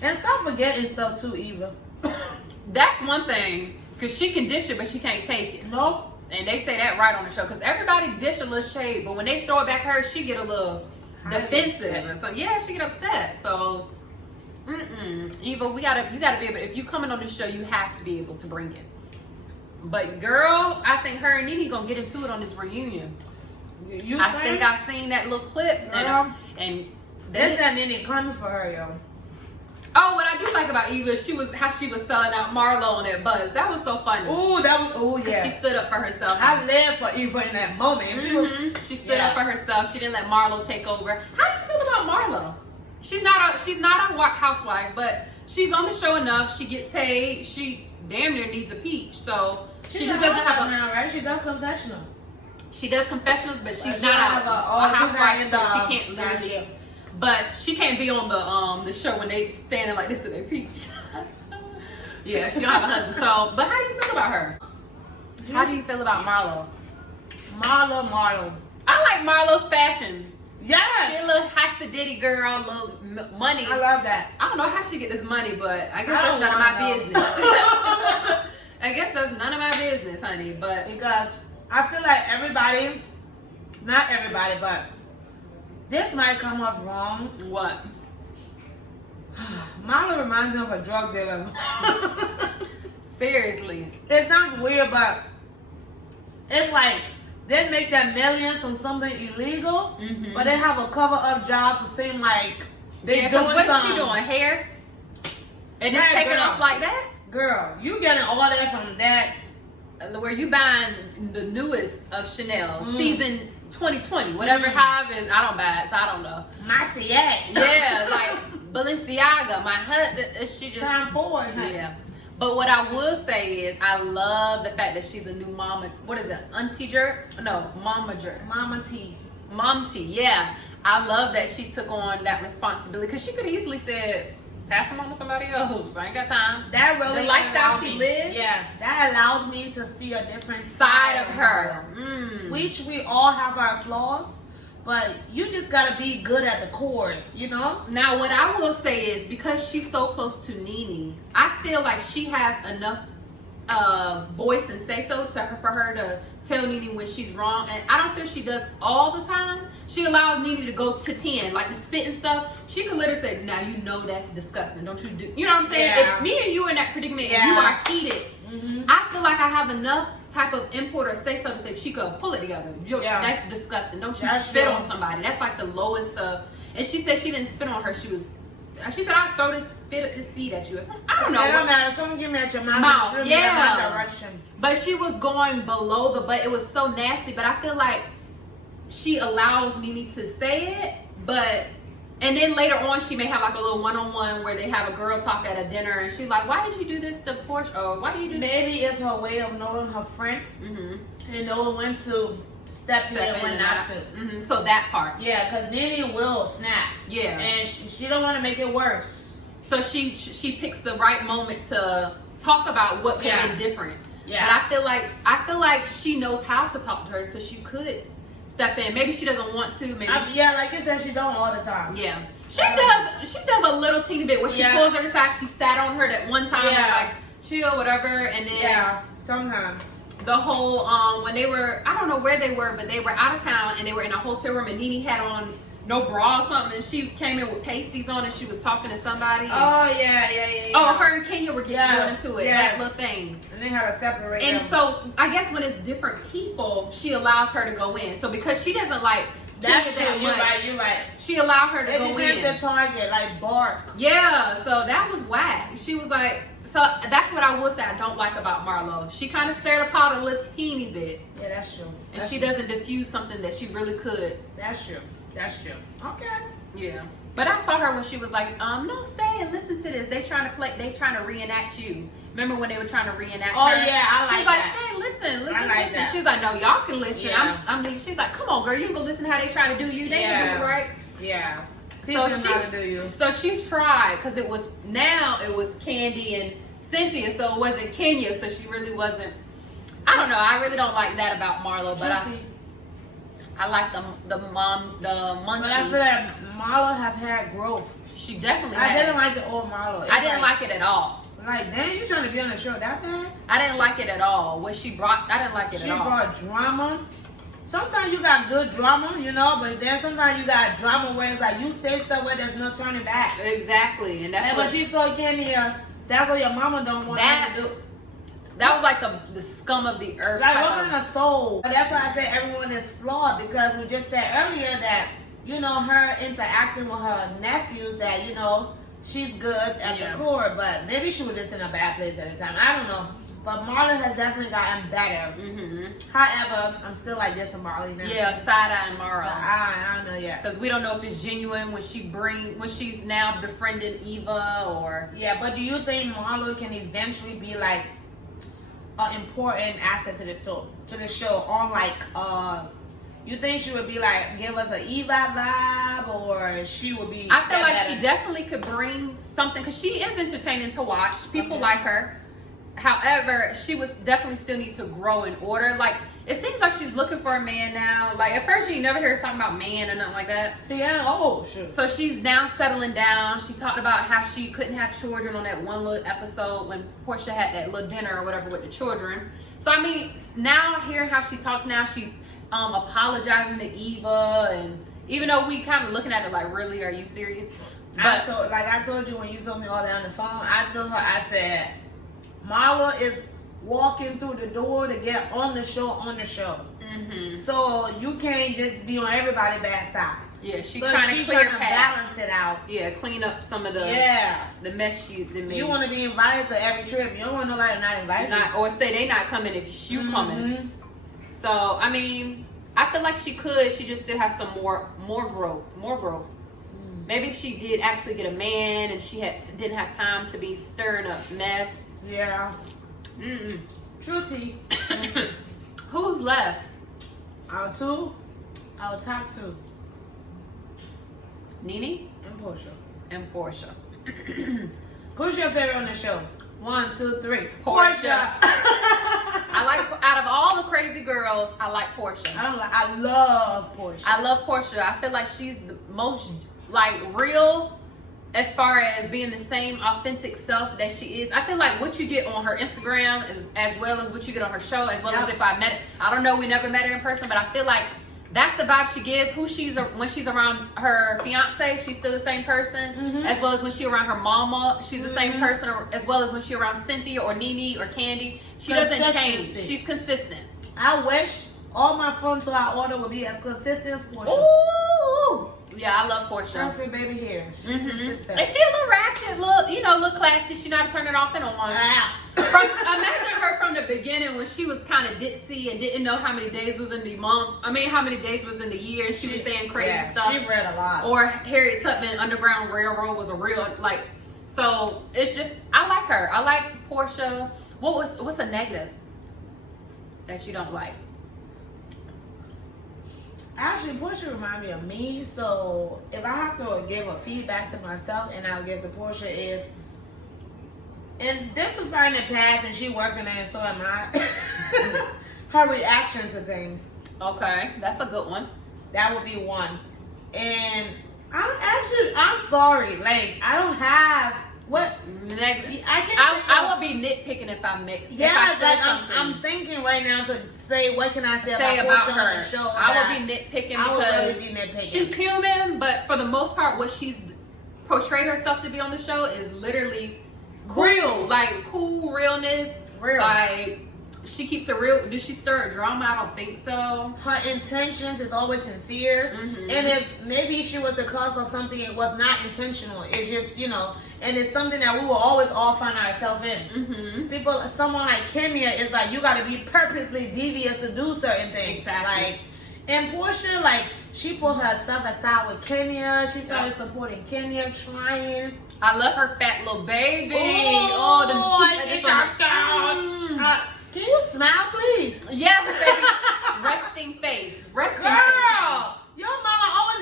And stop forgetting stuff too, Eva. That's one thing, because she can dish it, but she can't take it. Nope. And they say that right on the show, because everybody dish a little shade, but when they throw it back at her, she get a little defensive or something. Yeah, she get upset. So, Eva, you gotta be able. If you coming on this show, you have to be able to bring it. But girl, I think her and Nene gonna get into it on this reunion. I think I seen that little clip, and there's that Nene coming for her, yo. Oh, what I do like about Eva, how she was selling out Marlo on that buzz. That was so funny. Yeah. She stood up for herself. I lived for Eva in that moment. She stood up for herself. She didn't let Marlo take over. How do you feel about Marlo? She's not a housewife, but she's on the show enough. She gets paid. She damn near needs a peach. So she just doesn't have now, right? She does confessional. She does confessionals, but she's not a housewife, so she can't literally. But she can't be on the show when they standing like this in their peach. Yeah, she don't have a husband. So, but how do you feel about her? How do you feel about Marlo? Marlo. I like Marlo's fashion. Yes. She a little high-sidity girl, little money. I love that. I don't know how she get this money, but I guess that's none of my business. I guess that's none of my business, honey. But because I feel like not everybody, but this might come off wrong. What? Marlo reminds me of a drug dealer. Seriously. It sounds weird, but it's like they make that millions on something illegal, but they have a cover-up job to seem like they doing something. What's she doing? Hair? And it's taking off like that? Girl, you getting all that from that. Where you buying the newest of Chanel, season 2020, whatever hive is, I don't buy it, so I don't know. Marciette. Yeah, like Balenciaga, my husband, she just... Time forward, honey. Yeah. But what I will say is, I love the fact that she's a new mama. What is it? Auntie-ger? No, mama-ger. Mama T. Mom T, yeah. I love that she took on that responsibility, because she could easily said, pass them on to somebody else. I ain't got time. That really the lifestyle she lives. Yeah, that allowed me to see a different side of her. Which we all have our flaws, but you just gotta be good at the core, you know? Now, what I will say is, because she's so close to Nene, I feel like she has enough voice and say so for her to tell Nene when she's wrong, and I don't feel she does all the time. She allows Nene to go to 10, like the spit and stuff. She could literally say, now you know that's disgusting, don't you do, you know what I'm saying? Yeah. If me and you are in that predicament and you are heated, I feel like I have enough type of import or say something to say, Chica, pull it together. That's disgusting, don't you spit on somebody. That's like the lowest of, and she said she didn't spit on her, she said, I'll throw this seed at you or something. I don't know. It don't matter. Someone give me at your mouth. Yeah. Direction. But she was going below the butt. It was so nasty. But I feel like she allows Nene to say it. And then later on, she may have like a little one-on-one where they have a girl talk at a dinner. And she's like, why did you do this to Portia? Or why do you do this? Maybe it's her way of knowing her friend. And knowing when to step in and when not to. So that part. Yeah, because Nene will snap. Yeah. And she don't want to make it worse. So she picks the right moment to talk about what could have been different. Yeah. But I feel like she knows how to talk to her, so she could step in. Maybe she doesn't want to. Maybe yeah, like you said, she don't all the time. yeah. She does a little teeny bit where she pulls her aside. She sat on her that one time and like chill, whatever, and then sometimes the whole when they were, I don't know where they were, but they were out of town and they were in a hotel room and Nene had on no bra or something, and she came in with pasties on and she was talking to somebody. Oh yeah. Oh, her and Kenya were getting going into it, that little thing. And they had to separate And them. so I guess when it's different people, she allows her to go in. So because she doesn't like that's Kenya true. that much, You're right. she allowed her to It go depends in. the target, like bark. Yeah, so that was whack. She was like, so that's what I will say I don't like about Marlo. She kind of stirred the pot a little teeny bit. Yeah, that's true. And she doesn't diffuse something that she really could. That's true. Okay. Yeah. But I saw her when she was like, no, stay and listen to this. They trying to reenact you. Remember when they were trying to reenact Oh her? yeah, I She was like like, that. stay, listen. Let's I just like listen. that. She was like, no, y'all can listen. Yeah. She's like, come on, girl, you gonna listen to how they try to do you. They can do it right. Yeah. So she tried, because it was Candy and Cynthia, so it wasn't Kenya, so she really wasn't. I don't know. I really don't like that about Marlo, but I like the monkey. But I feel like Marlo have had growth. She definitely. I didn't like the old Marlo. I didn't like it at all. Like, damn, you trying to be on the show that bad? I didn't like it at all. What she brought, I didn't like it at all. She brought drama. Sometimes you got good drama, you know, but then sometimes you got drama where it's like you say stuff where there's no turning back. Exactly, and that's and what she told Kenny, that's what your mama don't want you to do. That was like the scum of the earth. Like, wasn't a soul. That's why I say everyone is flawed, because we just said earlier that, you know, her interacting with her nephews, that, you know, she's good at the core, but maybe she was just in a bad place at the time. I don't know. But Marla has definitely gotten better. Mm-hmm. However, I'm still like this with Marley now. Yeah, side-eye Marla. I don't know yet. Because we don't know if it's genuine when she's now befriending Eva or... Yeah, but do you think Marla can eventually be like an important asset to the show on like you think she would be like give us an Eva vibe, or she would be I feel like she definitely could bring something, because she is entertaining to watch. People like her. However, she was definitely still need to grow in order. Like, it seems like she's looking for a man now. Like, at first you never hear her talking about man or nothing like that. Sure. So she's now settling down. She talked about how she couldn't have children on that one little episode when Portia had that little dinner or whatever with the children. So I mean, now hearing how she talks now, she's apologizing to Eva, and even though we kind of looking at it like, really, are you serious? But I told you when you told me all that on the phone, I told her, I said, Marla is walking through the door to get on the show. Mm-hmm. So you can't just be on everybody's bad side. Yeah, she's trying to balance it out. Yeah, clean up some of the mess she made. You want to be invited to every trip. You don't want nobody not invite you. Or say they not coming if you coming. So I mean, I feel like she could. She just still has some more growth. Maybe if she did actually get a man and she didn't have time to be stirring up mess. Yeah. True tea. Who's left? Our top two. Nene and Portia. Who's your favorite on the show? 1, 2, 3. Portia. I like, out of all the crazy girls, I like Portia. I love Portia. I love Portia. I feel like she's the most like real, as far as being the same authentic self that she is. I feel like what you get on her Instagram is as well as what you get on her show, as well as if I met her. I don't know, we never met her in person, but I feel like that's the vibe she gives. When she's around her fiance, she's still the same person. As well as when she's around her mama, she's the same person. As well as when she's around Cynthia or Nene or Candy, she doesn't change. She's consistent. I wish all my friends to our order would be as consistent as Portia. Ooh! Yeah, I love Portia. Perfect baby hair. She's consistent. And she a little ratchet, look classy. She know how to turn it off and on. Imagine her from the beginning when she was kind of ditzy and didn't know how many days was in the month. I mean, how many days was in the year. She was saying crazy stuff. She read a lot. Or Harriet Tubman Underground Railroad was a real So it's just, I like her. I like Portia. What's a negative that you don't like? Actually, Portia reminds me of me, so if I have to give a feedback to myself, and I'll give to Portia, is and this was probably in the past, and she working there, and so am I. Her reaction to things. Okay, that's a good one. That would be one. And I'm sorry. Like, I don't have what negative. I can't. I would be nitpicking if I make. Yeah, like I'm thinking right now to say what can I say about Portia on the show. I would be nitpicking because really be nitpicking. She's human, but for the most part, what she's portrayed herself to be on the show is literally cool, real, like cool realness. Real. Like she keeps it real. Does she stir drama? I don't think so. Her intentions is always sincere, and if maybe she was the cause of something, it was not intentional. It's just and it's something that we will always all find ourselves in. People, someone like Kenya is like, you got to be purposely devious to do certain things. Exactly. Like, and Portia, like, she put her stuff aside with Kenya. She started supporting Kenya, trying. I love her fat little baby. Can you smile, please? Yes, baby. Resting face. Resting Girl, face. your mama always.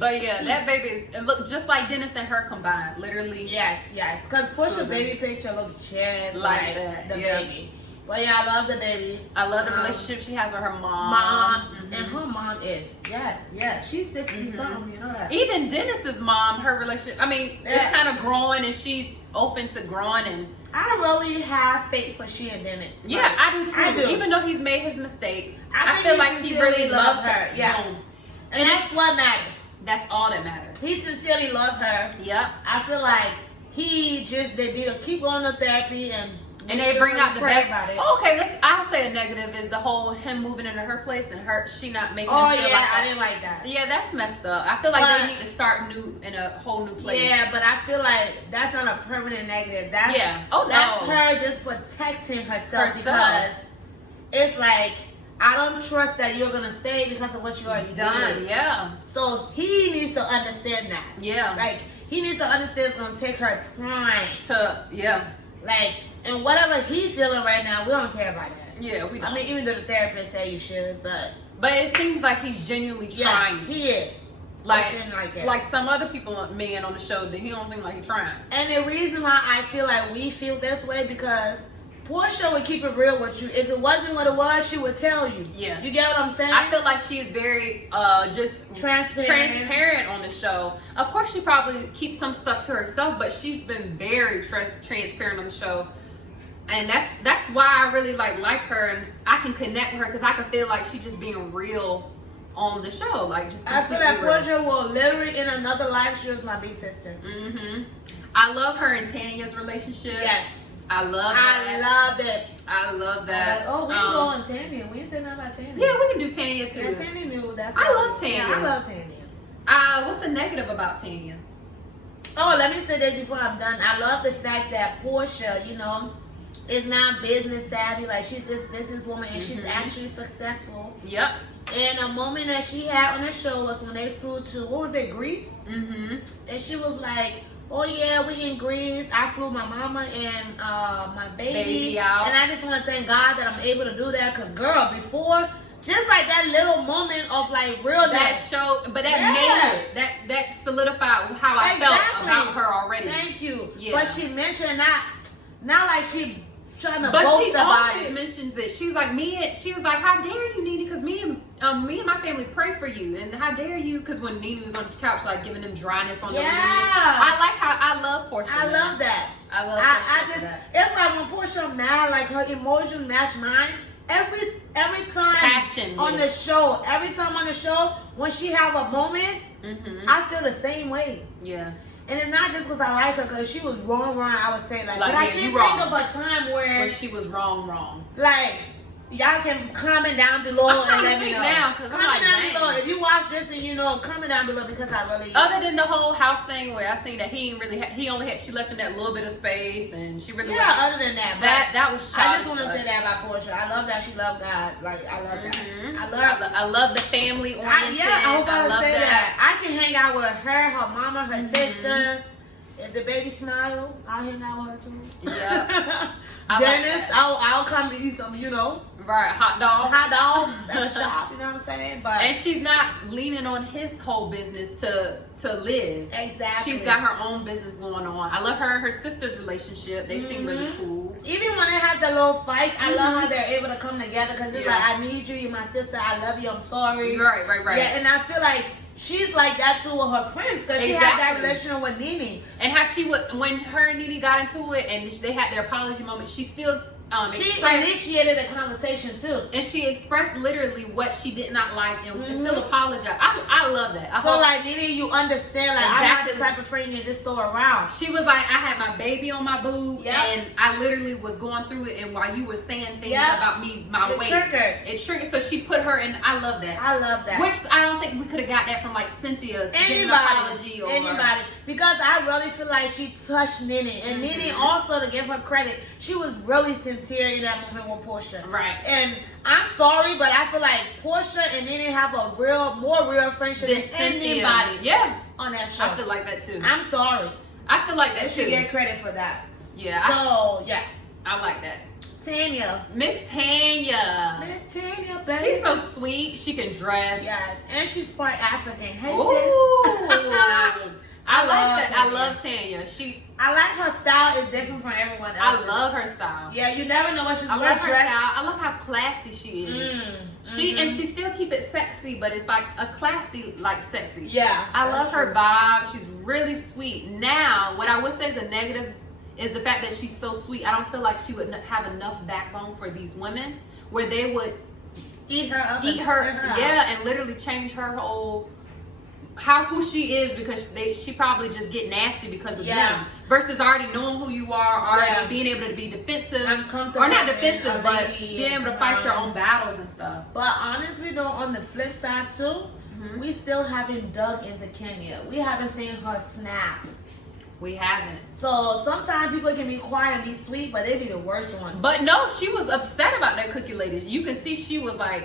But yeah, that baby it looked just like Dennis and her combined, literally. Yes. Because Portia's baby picture looked just like that. The baby. But yeah, I love the baby. I love the relationship she has with her mom. And her mom is she's 60 something. You know that. Even Dennis's mom, her relationship. I mean, it's kind of growing, and she's open to growing. And I really have faith for she and Dennis. Yeah, like, I do too. I do. Even though he's made his mistakes, I feel like he really loves her. Yeah, and that's what matters. That's all that matters. He sincerely loved her. Yep. I feel like they did keep going to therapy and they bring out the best. About it. Okay, I'll say a negative is the whole him moving into her place and she not making him feel like I didn't like that. Yeah, that's messed up. I feel like they need to start new in a whole new place. Yeah, but I feel like that's not a permanent negative. That's that's her just protecting herself because it's like, I don't trust that you're gonna stay because of what you already done. Yeah. So he needs to understand that. Yeah. Like, he needs to understand it's gonna take her time to Like, and whatever he's feeling right now, we don't care about that. Yeah, we don't. I mean, even though the therapist say you should, but it seems like he's genuinely trying. He is. Like some other men on the show, that he don't seem like he's trying. And the reason why I feel like we feel this way because Portia would keep it real with you. If it wasn't what it was, she would tell you. Yeah. You get what I'm saying? I feel like she is very just transparent on the show. Of course, she probably keeps some stuff to herself, but she's been very transparent on the show. And that's why I really like her, and I can connect with her because I can feel like she's just being real on the show. Like, just I feel like Portia will literally, in another life, she was my big sister. I love her and Tanya's relationship. Yes. I love that. I love that. We can go on Tanya. We didn't say nothing about Tanya. Yeah, we can do Tanya too. Yeah, Tanya knew. I love Tanya. Yeah, I love Tanya. What's the negative about Tanya? Oh, let me say this before I'm done. I love the fact that Portia, is not business savvy. Like, she's this businesswoman and she's actually successful. Yep. And a moment that she had on the show was when they flew to, what was it, Greece? And she was like, oh yeah, we in Greece. I flew my mama and my baby out. And I just want to thank God that I'm able to do that. Because, girl, before, just like that little moment of like realness. That show, but that made it. That solidified how I felt about her already. Thank you. Yeah. But she mentioned not like she trying to boast about it. But she mentions it. She was like, how dare you, Nene? Because me and my family pray for you, and how dare you? Because when Nene was on the couch, like giving them dryness on the knee. I love Portia. I love that. I love. It's like when Portia mad, like her emotions match mine. Every time Passion, on the show, when she have a moment, I feel the same way. Yeah. And it's not just because I like her, because she was wrong, I would say, like but I can't think of a time where she was wrong. Like, y'all can comment down below and let me know. Comment down below if you watch this and comment down below because I really. Other than the whole house thing where I seen that she left in that little bit of space and she really. Yeah. Other than that, that was childish. I just want to say that about Portia. I love that she loved God. Like, I love that. I love the family oriented. I hope I say that. I can hang out with her mama, her sister. If the baby smile, I'll hang out with her too. Yeah. Dennis, I'll come to eat some, Right, hot dogs. hot dogs at the shop. You know what I'm saying? But And she's not leaning on his whole business to live. exactly. She's got her own business going on. I love her and her sister's relationship. They seem really cool. Even when they have the little fights, I love how they're able to come together because it's Yeah. like, I need you, you're my sister, I love you, I'm sorry. Right. Yeah, and I feel like she's like that too with her friends because she had that Exactly. relationship with Nene. And how she would, when her and Nene got into it and they had their apology moment, she still She expressed, initiated a conversation too. and she expressed literally what she did not like and still apologized. I love that. I So hope- like Nene, you understand, like I'm not Exactly. the type of friend you just throw around. she was like, I had my baby on my boob, Yep. and I literally was going through it, and while you were saying things Yep. about me, my It weight, triggered. it triggered. So she put her in. I love that. I love that. Which I don't think we could have got that from like Cynthia getting an apology or Anybody. Because I really feel like she touched Nene. And Nene also, to give her credit, she was really sincere in that moment with Portia. Right. And I'm sorry, but I feel like Portia and Nene have a more real friendship than Cynthia. anybody Yeah, on that show. I feel like that too. I'm sorry. I feel like They that should too. get credit for that. Yeah, So, yeah. I like that. Tanya. Miss Tanya. Miss Tanya, baby. She's so sweet. She can dress. Yes. And she's part African. Hey, Ooh. sis. I like love that. I Tanya. love Tanya. I like her style is different from everyone I else. love her style. Yeah, you never know what she's I wearing. love her style. I love how classy she is. Mm-hmm. And she still keep it sexy, but it's like a classy, like sexy. Yeah, I that's love her true. vibe. She's really sweet. Now, what I would say is a negative is the fact that she's so sweet. I don't feel like she would have enough backbone for these women where they would Eat her up. eat and her, spit out. yeah, and literally change her whole who she is because she probably just get nasty because of Yeah. them versus already knowing who you are, already Yeah. being able to be defensive I'm comfortable or not being defensive, a but lady being able to and fight your around. own battles and stuff. But honestly, though, on the flip side too, we still haven't dug into Kenya. We haven't seen her snap. We haven't. So sometimes people can be quiet and be sweet, but they be the worst ones. But no, she was upset about that cookie lady. You can see she was bothered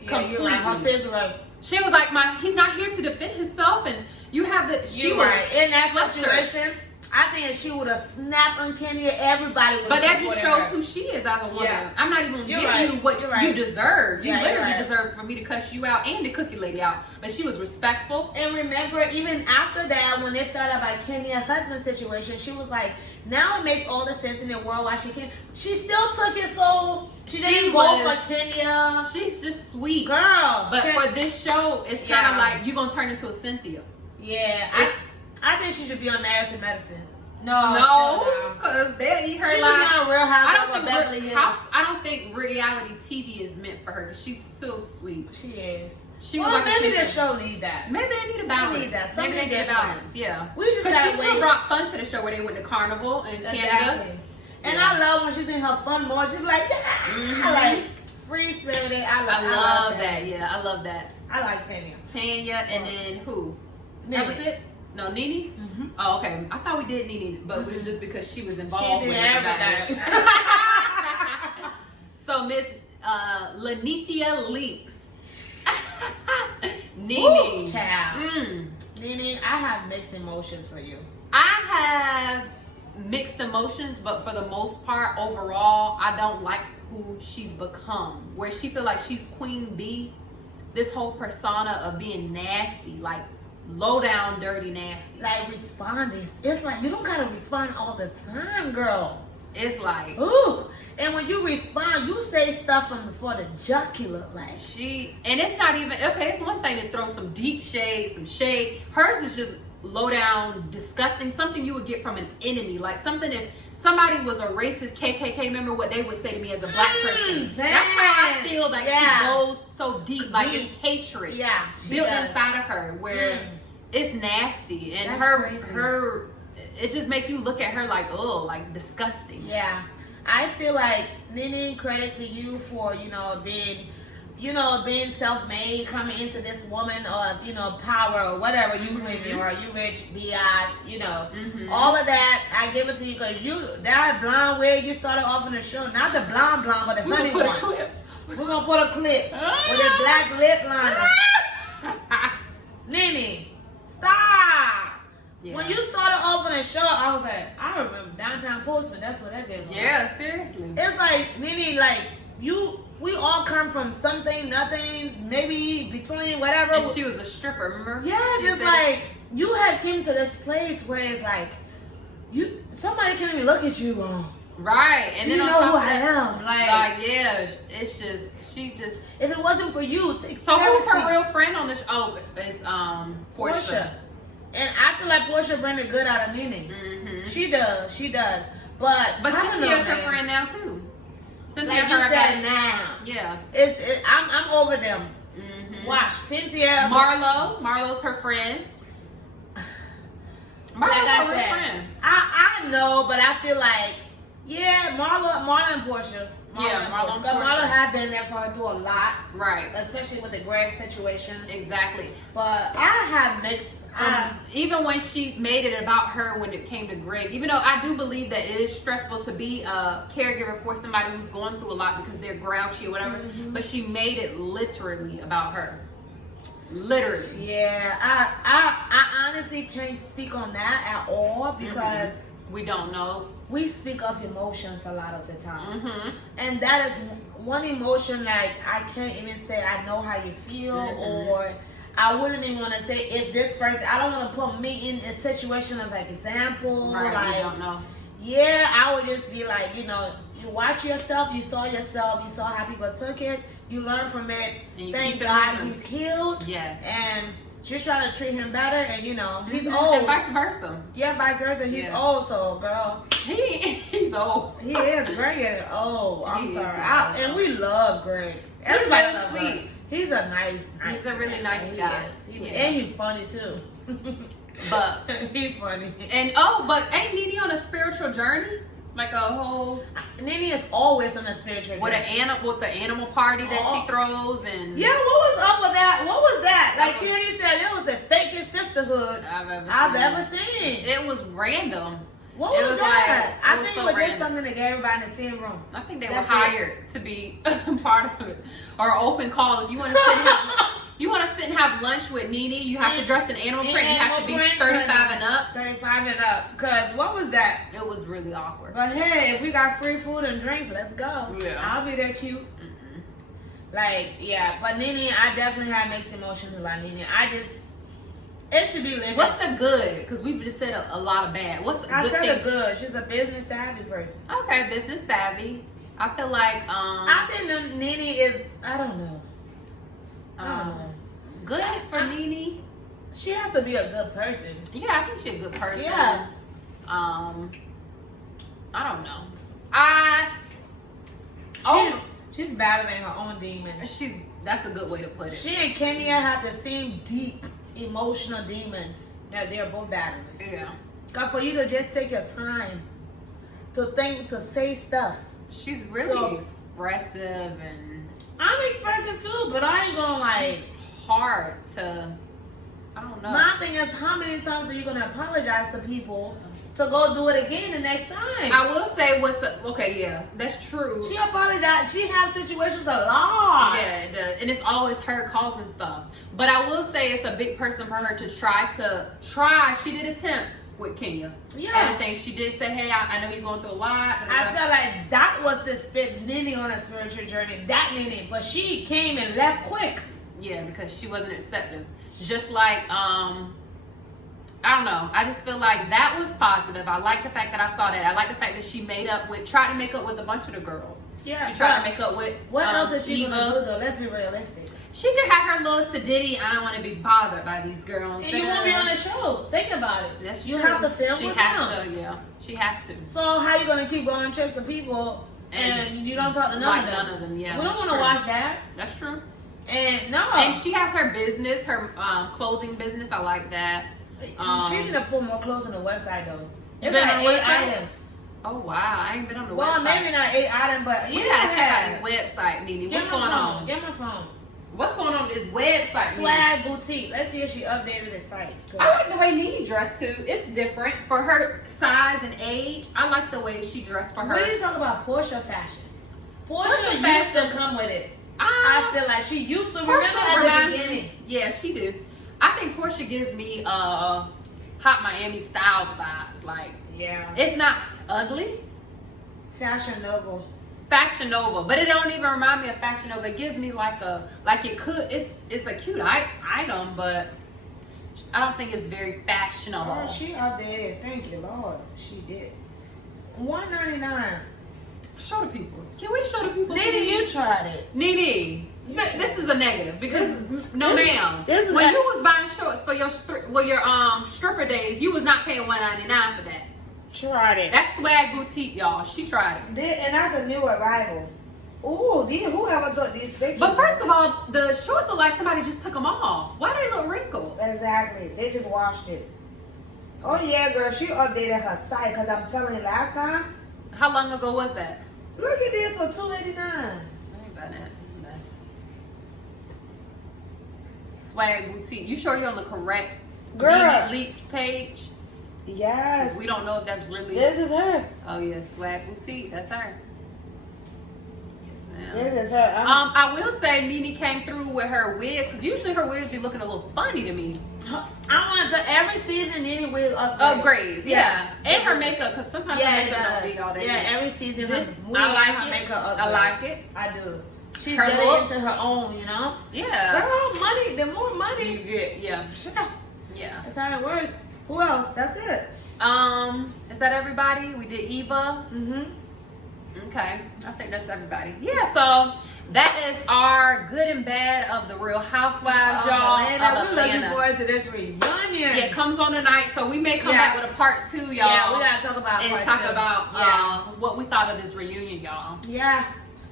yeah, completely. you're right. Her face was like, She was like, he's not here to defend himself, and you have the. She you're was right. In that flustered. situation, I think if she would have snapped on Kenya, everybody would. But that just shows who she is as a woman. Yeah. I'm not even You're giving right. you what You're you right. deserve. You Yeah, you're literally right. deserve for me to cuss you out and the cookie lady out. But she was respectful. And remember, even after that, when they found out about Kenya's husband situation, she was like, now it makes all the sense in the world why she can't. She still took it so she didn't go was- for Kenya. She's just sweet. Girl. But Ken- for this show, it's kind Yeah. of like you're going to turn into a Cynthia. yeah, I think she should be on Married to Medicine. No, because they'll eat her She should be alive. on Real I Housewives don't of think Beverly Hills. I don't think reality TV is meant for her because she's so sweet. She is. She Well, was like a maybe kid. this show need that. Maybe they need a balance. need that. Maybe they Something need a different. balance. Yeah. We just Because she gotta still wait. brought fun to the show where they went to Carnival in Canada. Exactly. And Yeah. I love when she's in her fun mode. She's like, like free spirited. I love that. Yeah, I love that. I like Tanya. Tanya and then who? That was Nene. it? No, Nene? Mm-hmm. Oh, okay. I thought we did Nene, but it was just because she was involved She's in with everything. everything. So Miss Lanithia Leaks. Nene. Woo, child. Mm. Nene, I have mixed emotions for you. I have mixed emotions, but for the most part, overall, I don't like who she's become. Where she feel like she's Queen Bee, this whole persona of being nasty, like low down, dirty, nasty. Like responding. It's like you don't gotta respond all the time, girl. It's like Ooh. And when you respond, you say stuff from before the jugular, like and it's not even okay. It's one thing to throw some deep shade, some shade. Hers is just low down, disgusting. Something you would get from an enemy, like something if somebody was a racist KKK member, what they would say to me as a black person. damn. That's how I feel like Yeah. she goes so deep, like Deep. it's hatred Yeah, she built does. inside of her, where it's nasty, and That's crazy. her it just make you look at her like, oh, like disgusting. yeah. I feel like Nene, credit to you for being self-made, coming into this woman of power or whatever you claim you are. You rich, all of that. I give it to you because that blonde wig you started off in the show, not the blonde, but the funny one. We're gonna put a clip with a black lip liner. Nene, stop. Yeah. When you started off on the show, I was like, I remember Downtown Postman. That's what that did. Yeah, seriously. It's like, Nene, like, we all come from something, nothing, maybe between whatever. And she was a stripper, remember? Yes, She it's said like, you had came to this place where it's like, somebody can't even look at you wrong. Right. And Do then you on know top who of I that, am? like, yeah, it's just, she just. If it wasn't for you, So who's her real friend on this? Oh, it's Portia. And I feel like Portia bring the good out of Nene. Mm-hmm. She does. But I don't know, Cynthia's her man. friend now too. Cynthia, Like you said now. Yeah. I'm over them. Mm-hmm. Watch, Cynthia. Marlo's her friend. Marlo's her real friend. I know, but I feel like, yeah, Marla and Portia. Marla and Portia. Marla have been there for her through a lot. Right. Especially with the Greg situation. Exactly. But I have mixed. Even when she made it about her when it came to Greg, even though I do believe that it is stressful to be a caregiver for somebody who's going through a lot because they're grouchy or whatever, but she made it literally about her. Literally. Yeah, I honestly can't speak on that at all because we don't know. We speak of emotions a lot of the time. Mm-hmm. And that is one emotion like I can't even say I know how you feel or I wouldn't even want to say if this person, I don't want to put me in a situation of like example. Right, like, you don't know. Yeah, I would just be like, you watch yourself, you saw how people took it, you learn from it. Thank God he's healed. Yes. And just try to treat him better and he's old. old. And vice versa. Yeah, vice versa. He's old, so girl. He's old. He is. Greg is old. I'm He sorry. is And we love Greg. He's Everybody really loves sweet. Greg. He's a nice He's a really nice He guy. is. Yeah. And he's funny too. But he's funny. and but ain't Nene on a spiritual journey? Like a whole Nene is always on a spiritual with the animal party that she throws and yeah, what was up with that? What was that? Like Kenny said, it was the fakest sisterhood I've ever seen. It was random. What was that? Like, I think it was just something to get everybody in the same room. I think they were hired to be part of it. Or open call. If you want to sit and have lunch with Nene, you have to dress in animal print. You have to be 35 and up. 35 and up. Because what was that? It was really awkward. But hey, if we got free food and drinks, let's go. Yeah. I'll be there cute. Like, yeah. But Nene, I definitely have mixed emotions about Nene. It should be limits. What's the good? Because we've just said a lot of bad. What's the good thing? I said the good. She's a business savvy person. Okay, business savvy. I feel like I think Nene is. I don't know. Good for Nene. She has to be a good person. Yeah, I think she's a good person. Yeah. I don't know. She's battling her own demons. That's a good way to put it. She and Kenya have the same deep emotional demons that they're both battling. Yeah. God, for you to just take your time to think, to say stuff. She's really expressive and I'm expressive too, but I ain't gonna like. It's hard to. I don't know. My thing is, how many times are you gonna apologize to people to go do it again the next time? I will say yeah, that's true. She apologized. She has situations a lot. Yeah, it does. And it's always her causing stuff. But I will say it's a big person for her to try. She did attempt with Kenya. Yeah. And I think she did say, hey, I know you're going through a lot. I felt like that was the Nene on a spiritual journey. That Nene. But she came and left quick. Yeah, because she wasn't accepting. Just like, I don't know. I just feel like that was positive. I like the fact that I saw that. I like the fact that she tried to make up with a bunch of the girls. Yeah. She tried to make up with what else is she Eva. gonna do though? Let's be realistic. She could have her little sedity. I don't want to be bothered by these girls. And you won't be on the show. Think about it. That's you true. have to film She with has them. to, yeah. She has to. So how you gonna keep going on trips with people and you don't talk to none of them? Yeah. We don't want to watch that. That's true. And no. And she has her business, her clothing business. I like that. She need to put more clothes on the website though. It's been like on the 8 website? items. Oh wow, I ain't been on the website. Well, maybe not 8 items, but We gotta check out this website, Nene. What's going on? Get my phone. What's going on with this website? Swag Boutique. Let's see if she updated the site. I like the way Nene dressed too. It's different for her size and age. I like the way she dressed for her. What are you talking about? Portia fashion. Portia used to come with it. I feel like she used to remember at the beginning. Yeah, she do. I think Portia gives me hot Miami Styles vibes. Like, Yeah. it's not ugly. Fashion Nova. Fashion Nova, but it don't even remind me of Fashion Nova. It gives me like it could. It's a cute item, but I don't think it's very fashionable. Oh, she updated. Thank you, Lord. She did. $1.99. Show the people. Can we show the people? Nene, you tried it. Nene, this is a negative because ma'am. This is when you was buying shorts for your stripper days, you was not paying $1.99 for that. Tried it. That's Swag Boutique, y'all. She tried it. And that's a new arrival. Ooh, whoever took these pictures. But first of all, the shorts look like somebody just took them off. Why they look wrinkled? Exactly. They just washed it. Oh, yeah, girl. She updated her site because I'm telling you last time. How long ago was that? Look at this for $2.89. I ain't buying that. That's Swag Boutique. You sure you're on the correct Girl. Leaks page? Yes. We don't know if that's really. This is her. Oh yeah, Swag Boutique. That's her. Yes, ma'am. This is her. I will say Nene came through with her wig because usually her wigs be looking a little funny to me. I wanted to every season Nene will Upgrades, yeah. And her makeup because sometimes her makeup don't be all that. Yeah, every season This, we I like her it. makeup upgrade. I like it. I do. She's Her getting looks. into her own, you know. Yeah. Girl, money. The more money. You get, yeah. Yeah. Yeah. That's how it works. Who else? That's it. Is that everybody? We did Eva. Okay, I think that's everybody. Yeah, so that is our good and bad of the Real Housewives, y'all. Atlanta. Of We're looking Atlanta. forward to this reunion. Yeah, it comes on tonight, so we may come back with a part 2, y'all. Yeah, we gotta talk about and part talk 2. about what we thought of this reunion, y'all. Yeah.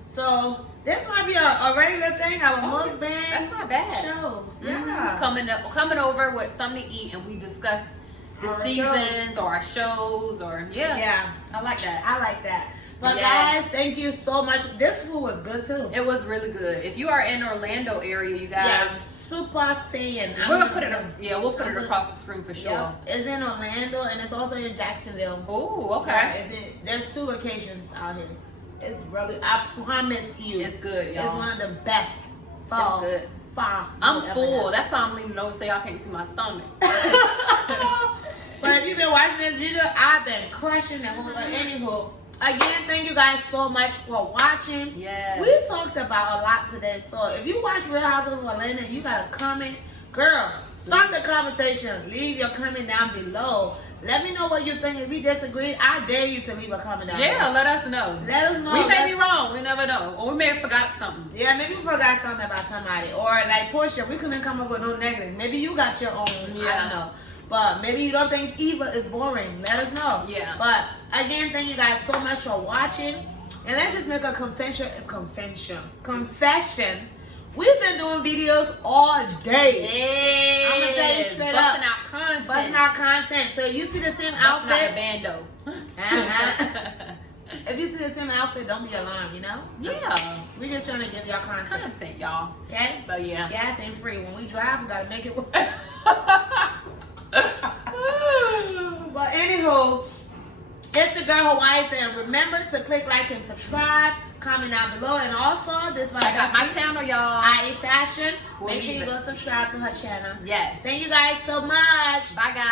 So this might be a regular thing. Our mukbang. That's not bad. Shows. Mhm. Yeah. Coming over with something to eat, and we discuss the Our seasons shows. or our shows or yeah. I like that. I like that. But Yes. guys, thank you so much. This food was good too. It was really good. If you are in Orlando area, you guys. Yes. Soupa Saiyan. We'll put it. We'll put it across the screen for sure. Yep. It's in Orlando and it's also in Jacksonville. Oh, okay. There's 2 locations out here. It's really. I promise you. It's good, y'all. It's one of the best. It's good. Far. I'm full. That's why I'm leaning over so y'all can't see my stomach. But if you've been watching this video, I've been crushing it. But anywho, again, thank you guys so much for watching. Yes. We talked about a lot today. So if you watch Real Housewives of Atlanta, you got a comment. Girl, start the conversation. Leave your comment down below. Let me know what you think. If you disagree, I dare you to leave a comment down below. Yeah, let us know. Let us know. We may be wrong. We never know. Or we may have forgot something. Yeah, maybe we forgot something about somebody. Or like Portia, we couldn't come up with no negatives. Maybe you got your own. Yeah. I don't know. But maybe you don't think Eva is boring. Let us know. Yeah. But again, thank you guys so much for watching. And let's just make a confession. We've been doing videos all day. Hey, I'm gonna tell you straight busting up. out content. Busting out content. So if you see the same Busting out the outfit. bando. If you see the same outfit, don't be alarmed, you know? Yeah. We're just trying to give y'all content. Content, y'all. Okay? So yeah. Gas ain't free. When we drive, we gotta make it work. But anywho, it's the girl Hawaiita, and remember to click like and subscribe, comment down below, and also this Check out my channel, y'all. I Eat Fashion. We'll Make sure leave you it. go subscribe to her channel. Yes. Thank you guys so much. Bye, guys.